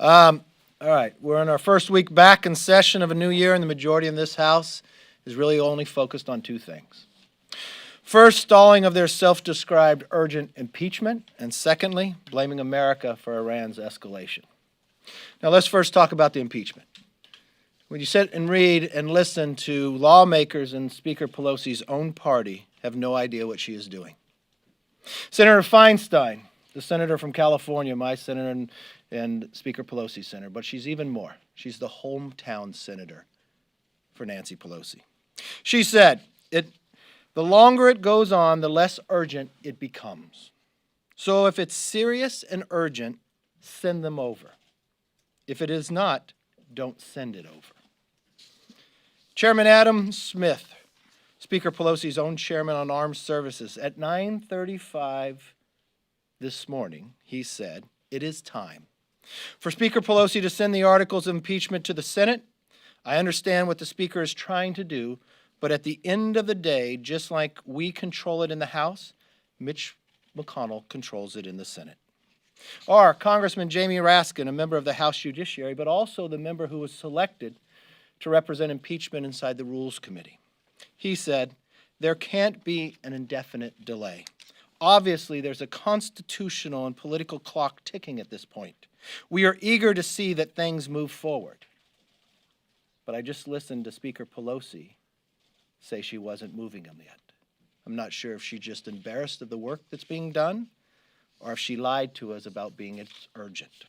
All right, we're in our first week back in session of a new year, and the majority in this House is really only focused on two things. First, stalling of their self-described urgent impeachment, and secondly, blaming America for Iran's escalation. Now, let's first talk about the impeachment. When you sit and read and listen to lawmakers in Speaker Pelosi's own party, have no idea what she is doing. Senator Feinstein, the senator from California, my senator and Speaker Pelosi's senator, but she's even more. She's the hometown senator for Nancy Pelosi. She said, the longer it goes on, the less urgent it becomes. So if it's serious and urgent, send them over. If it is not, don't send it over. Chairman Adam Smith, Speaker Pelosi's own chairman on armed services, at 9:35 this morning, he said, it is time for Speaker Pelosi to send the articles of impeachment to the Senate. I understand what the Speaker is trying to do, but at the end of the day, just like we control it in the House, Mitch McConnell controls it in the Senate. Or Congressman Jamie Raskin, a member of the House Judiciary, but also the member who was selected to represent impeachment inside the Rules Committee. He said, there can't be an indefinite delay. Obviously, there's a constitutional and political clock ticking at this point. We are eager to see that things move forward. But I just listened to Speaker Pelosi say she wasn't moving them yet. I'm not sure if she's just embarrassed of the work that's being done or if she lied to us about being urgent.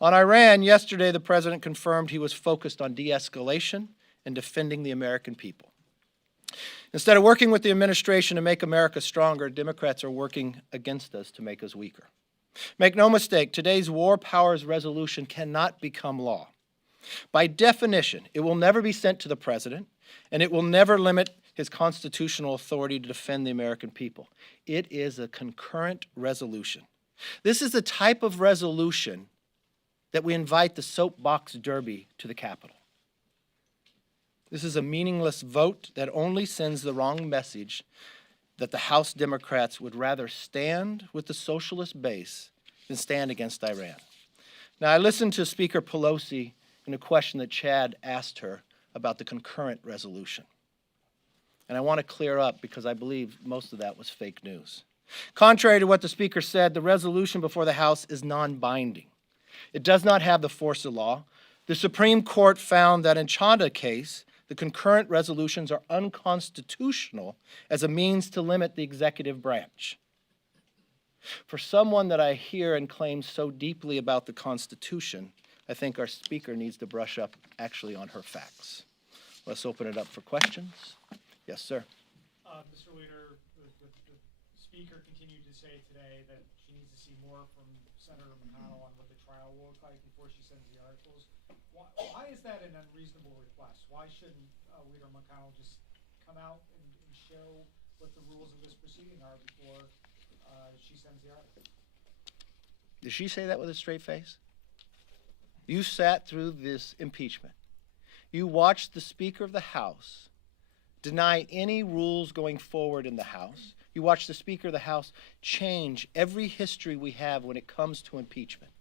On Iran, yesterday the president confirmed he was focused on de-escalation and defending the American people. Instead of working with the administration to make America stronger, Democrats are working against us to make us weaker. Make no mistake, today's war powers resolution cannot become law. By definition, it will never be sent to the president, and it will never limit his constitutional authority to defend the American people. It is a concurrent resolution. This is the type of resolution that we invite the soapbox derby to the Capitol. This is a meaningless vote that only sends the wrong message that the House Democrats would rather stand with the socialist base than stand against Iran. Now, I listened to Speaker Pelosi in a question that Chad asked her about the concurrent resolution. And I want to clear up because I believe most of that was fake news. Contrary to what the Speaker said, the resolution before the House is non-binding. It does not have the force of law. The Supreme Court found that in Chanda case, the concurrent resolutions are unconstitutional as a means to limit the executive branch. For someone that I hear and claim so deeply about the Constitution, I think our Speaker needs to brush up actually on her facts. Let's open it up for questions. Yes, sir. Mr. Leader, the Speaker continued to say today that she needs to see more from Senator McConnell on what the trial will look like before she sends the articles. Why is that an unreasonable request? Why shouldn't Leader McConnell just come out and show what the rules of this proceeding are before she sends the articles? Did she say that with a straight face? You sat through this impeachment. You watched the Speaker of the House deny any rules going forward in the House. You watched the Speaker of the House change every history we have when it comes to impeachment.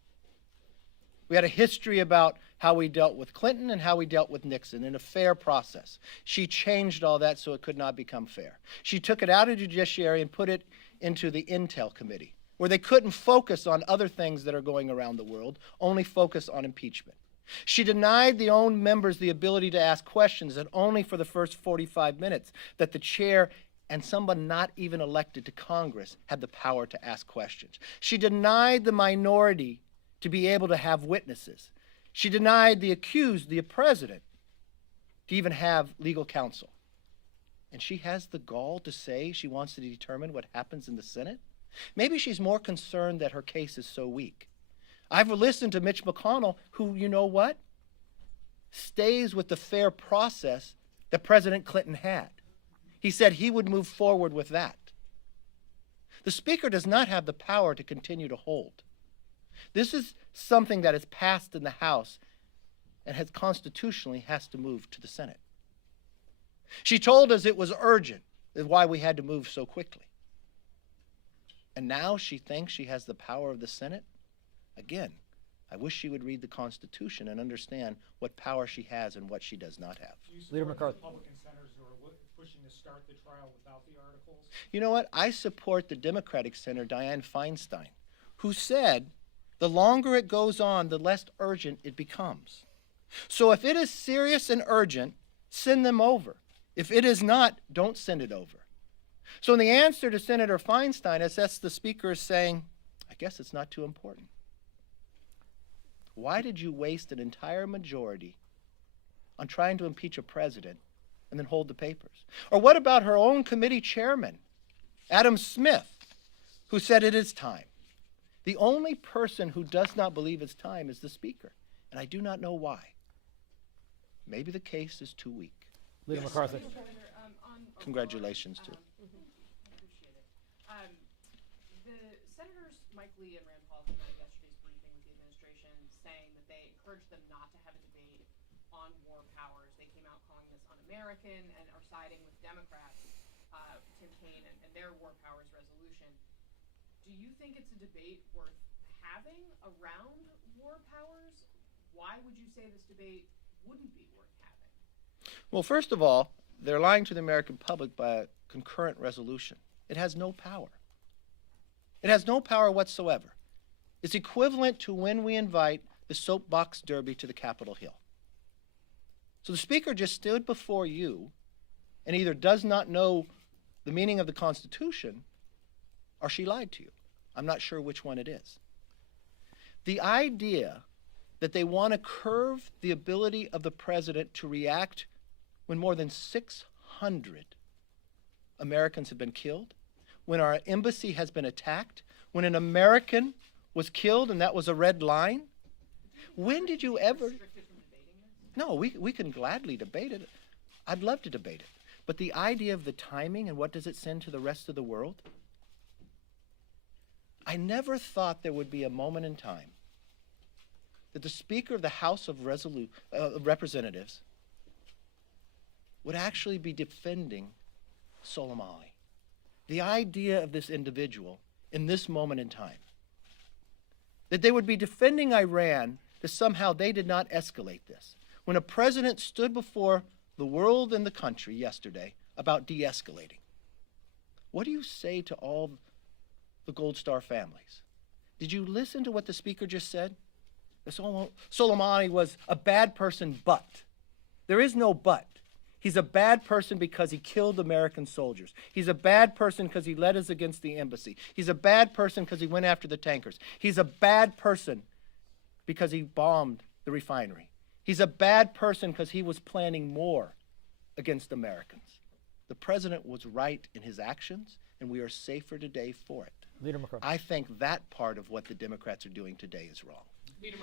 We had a history about how we dealt with Clinton and how we dealt with Nixon in a fair process. She changed all that so it could not become fair. She took it out of the judiciary and put it into the Intel Committee, where they couldn't focus on other things that are going around the world, only focus on impeachment. She denied the own members the ability to ask questions, and only for the first 45 minutes that the chair and someone not even elected to Congress had the power to ask questions. She denied the minority to be able to have witnesses. She denied the accused, the president, to even have legal counsel. And she has the gall to say she wants to determine what happens in the Senate? Maybe she's more concerned that her case is so weak. I've listened to Mitch McConnell, who, you know what, stays with the fair process that President Clinton had. He said he would move forward with that. The Speaker does not have the power to continue to hold. This is something that is passed in the House and has constitutionally has to move to the Senate. She told us it was urgent, is why we had to move so quickly. And now she thinks she has the power of the Senate? Again, I wish she would read the Constitution and understand what power she has and what she does not have. Do you Leader support McCarthy. Republican senators who are pushing to start the trial without the articles? You know what? I support the Democratic Senator Dianne Feinstein, who said the longer it goes on, the less urgent it becomes. So if it is serious and urgent, send them over. If it is not, don't send it over. So in the answer to Senator Feinstein, that's the Speaker is saying, I guess it's not too important. Why did you waste an entire majority on trying to impeach a president and then hold the papers? Or what about her own committee chairman, Adam Smith, who said it is time? The only person who does not believe it's time is the Speaker, and I do not know why. Maybe the case is too weak. Leader McCarthy. Senator, on Congratulations to appreciate it. The senators Mike Lee and Rand Paul came out at yesterday's briefing with the administration saying that they encouraged them not to have a debate on war powers. They came out calling this un-American and are siding with Democrats, Tim Kaine and their war powers resolution. Do you think it's a debate worth having around war powers? Why would you say this debate wouldn't be worth having? Well, first of all, they're lying to the American public by a concurrent resolution. It has no power. It has no power whatsoever. It's equivalent to when we invite the soapbox derby to the Capitol Hill. So the Speaker just stood before you and either does not know the meaning of the Constitution or she lied to you. I'm not sure which one it is. The idea that they want to curve the ability of the president to react when more than 600 Americans have been killed, when our embassy has been attacked, when an American was killed and that was a red line. When did you ever? Restricted from debating this? No, we can gladly debate it. I'd love to debate it. But the idea of the timing and what does it send to the rest of the world? I never thought there would be a moment in time that the Speaker of the House of Representatives would actually be defending Soleimani. The idea of this individual in this moment in time. That they would be defending Iran, that somehow they did not escalate this. When a president stood before the world and the country yesterday about de-escalating, what do you say to all the Gold Star families? Did you listen to what the Speaker just said? Soleimani was a bad person, but. There is no but. He's a bad person because he killed American soldiers. He's a bad person because he led us against the embassy. He's a bad person because he went after the tankers. He's a bad person because he bombed the refinery. He's a bad person because he was planning more against Americans. The president was right in his actions, and we are safer today for it. Leader McCarthy. I think that part of what the Democrats are doing today is wrong.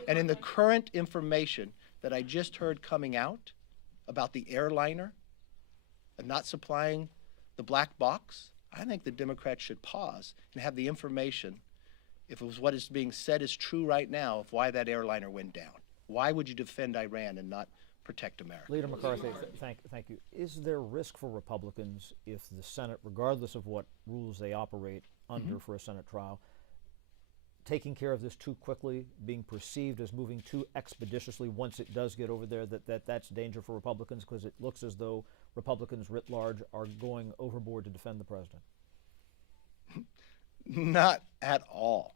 And in the current information that I just heard coming out about the airliner and not supplying the black box, I think the Democrats should pause and have the information, if it was what is being said is true right now, of why that airliner went down. Why would you defend Iran and not protect America? Leader McCarthy, thank you. Is there risk for Republicans if the Senate, regardless of what rules they operate under for a Senate trial, taking care of this too quickly, being perceived as moving too expeditiously once it does get over there, that's danger for Republicans because it looks as though Republicans writ large are going overboard to defend the president? Not at all.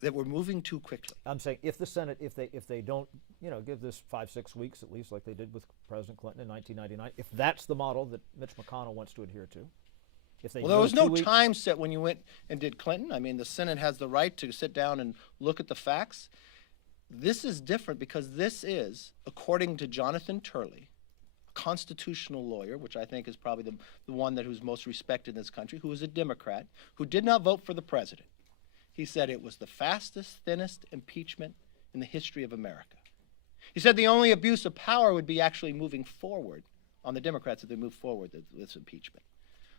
That we're moving too quickly. I'm saying if the Senate, if they don't, give this 5-6 weeks at least, like they did with President Clinton in 1999, if that's the model that Mitch McConnell wants to adhere to, if they Well, there was no 2 weeks, time set when you went and did Clinton. I mean, the Senate has the right to sit down and look at the facts. This is different because this is, according to Jonathan Turley, a constitutional lawyer, which I think is probably the one who's most respected in this country, who is a Democrat, who did not vote for the president. He said it was the fastest, thinnest impeachment in the history of America. He said the only abuse of power would be actually moving forward on the Democrats if they move forward with this impeachment.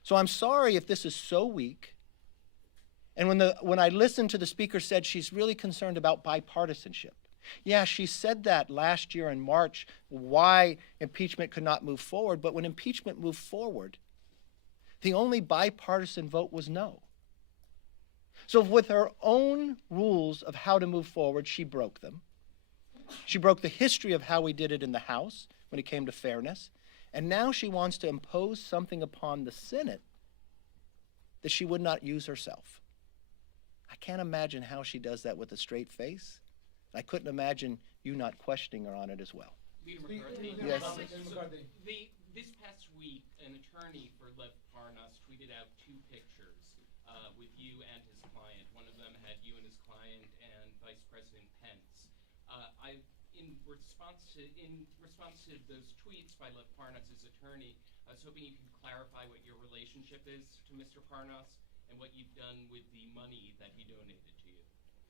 So I'm sorry if this is so weak. And when I listened to the Speaker said she's really concerned about bipartisanship. Yeah, she said that last year in March, why impeachment could not move forward. But when impeachment moved forward, the only bipartisan vote was no. So with her own rules of how to move forward, she broke them. She broke the history of how we did it in the House when it came to fairness. And now she wants to impose something upon the Senate that she would not use herself. I can't imagine how she does that with a straight face. I couldn't imagine you not questioning her on it as well. Leader McCarthy. Yes. This past week, an attorney for Lev Parnas tweeted out two pictures with you and his client. One of them had you and his client and Vice President Pence. In response to those tweets by Lev Parnas' attorney, I was hoping you could clarify what your relationship is to Mr. Parnas and what you've done with the money that he donated to you.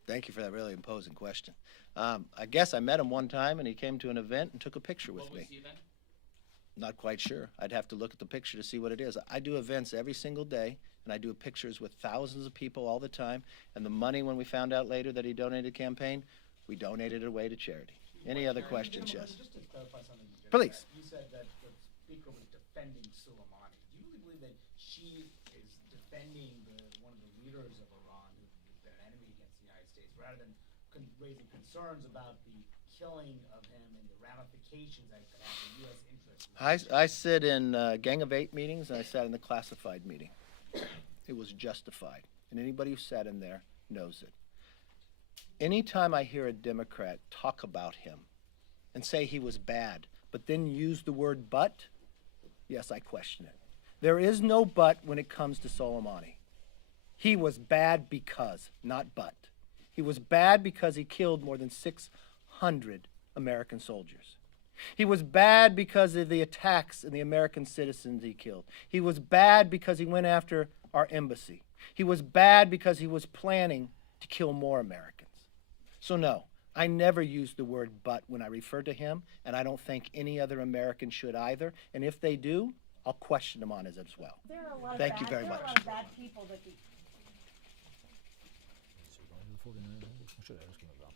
Thank you for that really imposing question. I guess I met him one time and he came to an event and took a picture with What was me. the event? Not quite sure. I'd have to look at the picture to see what it is. I do events every single day, and I do pictures with thousands of people all the time. And the money, when we found out later that he donated to campaign, we donated it away to charity. Any other questions? Yes. Just to clarify something you just Please. said, you said that the speaker was defending Soleimani. Do you really believe that she is defending one of the leaders of Iran who's been an enemy against the United States, rather than raising concerns about the killing of him and the ramifications that it could have for U.S. interests? I sit in Gang of Eight meetings, and I sat in the classified meeting. It was justified, and anybody who sat in there knows it. Anytime I hear a Democrat talk about him and say he was bad, but then use the word but, yes, I question it. There is no but when it comes to Soleimani. He was bad because, not but. He was bad because he killed more than 600 American soldiers. He was bad because of the attacks and the American citizens he killed. He was bad because he went after our embassy. He was bad because he was planning to kill more Americans. So no, I never use the word but when I refer to him, and I don't think any other American should either. And if they do, I'll question them on it as well. There are a lot of Thank you bad, very there are much. a lot of bad people that So going to the 49ers? What should I ask him about?